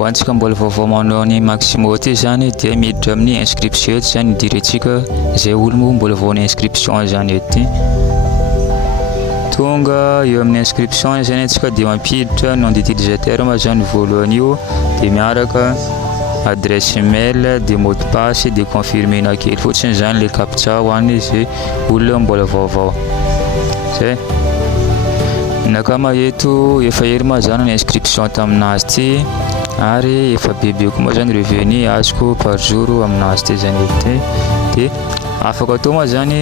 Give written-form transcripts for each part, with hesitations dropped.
hoantsika mbola vaovao manao ny Maximo ty zany dia miditra amin'ny inscription eto zany direntsika izay olo mbola vao ny inscription zany eto. Tonga eo amin'ny inscription zany antsika dia mampiditra nom d'utilisateur ma zany voalohany io, dia miaraka adresse email, dia mot de passe, dia confirmer na kely fotsiny zany le captcha ho an'ny izay olona mbola vaovao. Zay nakama eto efa hery ma zany ny inscription taminazy ty, ary efa bebe koa ma zany revenu azoko par jour aminazy ty zany eto. Dia afaka atao ma zany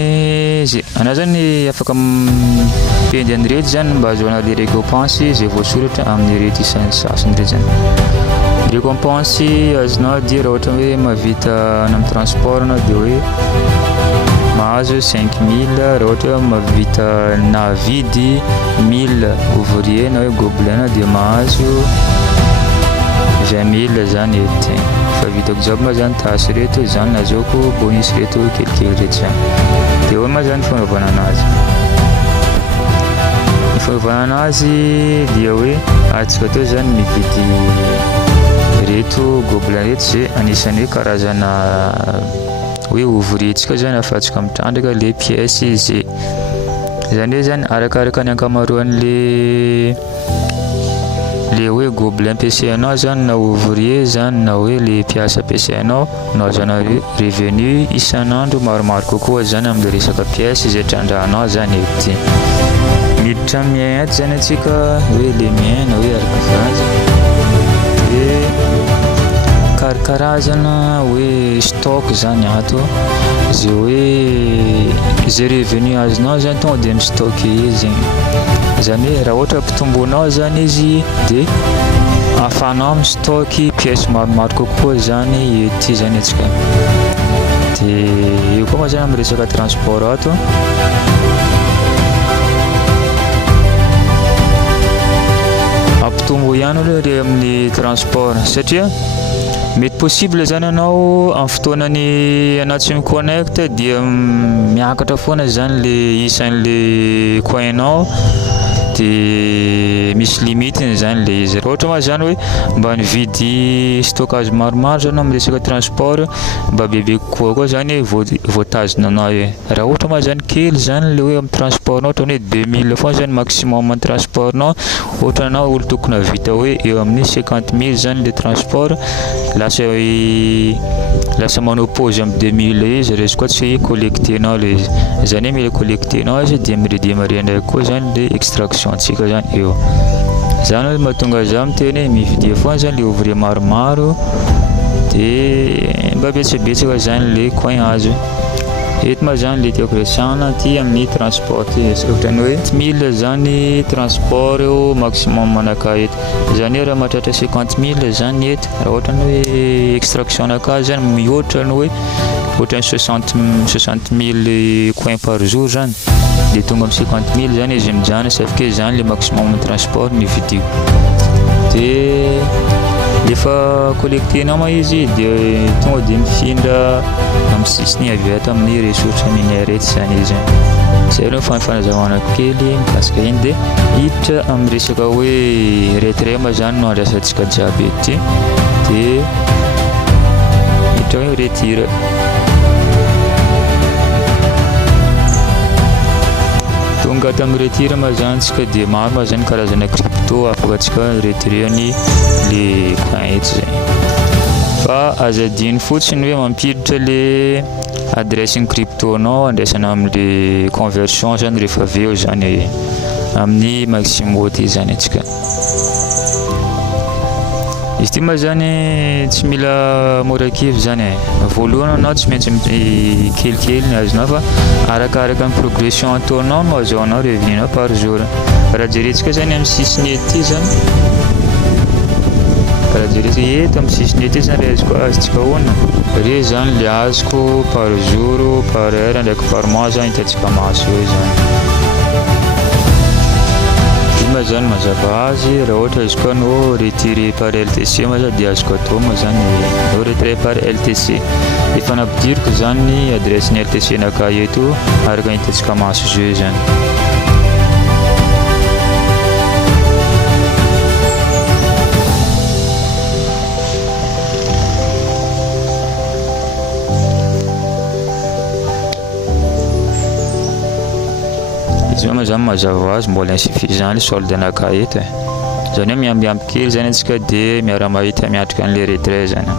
ana zany afaka pendy an'ireto zany mba ahazoana le récompense zay voasoratra amin'ny reto isan'ny sasany reto zany. Récompense azonao dia raha ohatra hoe mavita amin'ny transport anao dia hoe mahazo 5000, raha ohatra mavita navidy 1000 ouvrier na hoe gobelin dia mahazo 20000 zany eto. Fa vitako job ma zany tasy reto zany nahazoako bonus reto kelikely reto zany. Dia hoe ma zany fanaovana anazy. Ny fanaovana anazy dia hoe atsika teo zany mividy reto gobelin reto zay anisan'ny karazana hoe ouvrier tsika zany afatsika mitrandraka le pièce izy zany hoe zany arakaraka ny ankamaroan'le hoe gobelin ampiasainao zany na ouvrier zany na hoe le pièce ampiasainao no azona revenu isan'andro maromaro kokoa zany amin'ny resaka pièce izay trandrahanao zany eto. Miditra mien eto zany antsika hoe le mien na hoe arakazazy karazana hoe stock zany ato zay hoe zay revenu azonao zany tonga dia mistocké izy zany hoe raha ohatra ampitomboanao zany izy dia ahafahanao mistocky pièce maromaro kokoa zany ety zany atsika. Dia io koa ma zany amin'ny resaka transport ato ampitombo ihany aloha re amin'ny transport satria mety possible zany anao amin'ny fotoanany anao tsy miconnect dia miakatra foana zany le isan'le coinao, dia misy limitiny zany le izy. Raha ohatra ma zany hoe mba nividy stockage maromaro zany amin'ny resaka transport mba bebe kokoa zany voatazonanao io. Raha ohatra ma zany kely zany le hoe amin'ny transportnao ohatra hoe 2000 foana zany maximum amin'ny transportnao, ohatra anao olo tokony havita hoe eo amin'ny 50000 zany le transport, lasa manao pause amin'ny 2000 izy rezy koa tsy collectenao le izy zany hoe mila collectenao izy dia miredemare ndraiky koa zany le extraction tsika zany eo zany hoe mahatonga za miteny mividia foana zany le ouvrier maromaro dia mba betsabetsaka zany le coin azo eto ma zany le tiako resahana ty amin'ny transport ty. Ohatrany hoe 1000 zany transport eo maximum manaka eto zany hoe raha mahatratra 50000 zany eto raha ohatrany hoe extraction naka zany mihoatra ny hoe ohatrany 60000 coin par jour zany dia tonga amin'ny 50000 zany izy mijana safike zany le maximum transport ny vidiko. Dia efa collectenao ma izy dia tonga dia mifindra amin'ny sisiny avy ato amin'ny ressources minières eto zany izy. Zay no fanazavana kely mikasika iny dia hiditra amin'ny resaka hoe retrait ma zany no andrasantsika jiaby ety dia hiditra hoe retire. Tonga tamin'ny retire ma zany tsika dia maro ma zany karazana crypto afaka tsika retireny le coin eto zay. Fa azadiny fotsiny hoe mampiditra le adresse ny cryptonao andraisana amin'le conversion zany rehefa avy eo zany amin'ny Maximo ty zany atsika. Izy ty ma zany tsy mila morakivy zany voalohany anao tsy maintsy kelikely ny azonao fa arakaraka ny progression ataonao no azahoanao revenu par jour. Raha jerentsika zany amin'ny sisiny ety zany raha jerentsika eto amin'ny sisiny ety zany azontsika hoana re zany le azoko par jour par heure ndraiky par mois zany hitantsika maso eo zany. Ma zany mazava azy raha ohatra izy koa no retiré par LTC ma zany dia azoko atao ma zany no retrait par LTC. Efa nampidiriko zany ny adresse ny LTC naka eto araka hitantsika maso zay zany. izy moa zany mazava azy mbola insuffisant le solde-nakay eto. Zany hoe miambiampy kely zany antsika dia miara-mahita miatrika an'le retrait zany.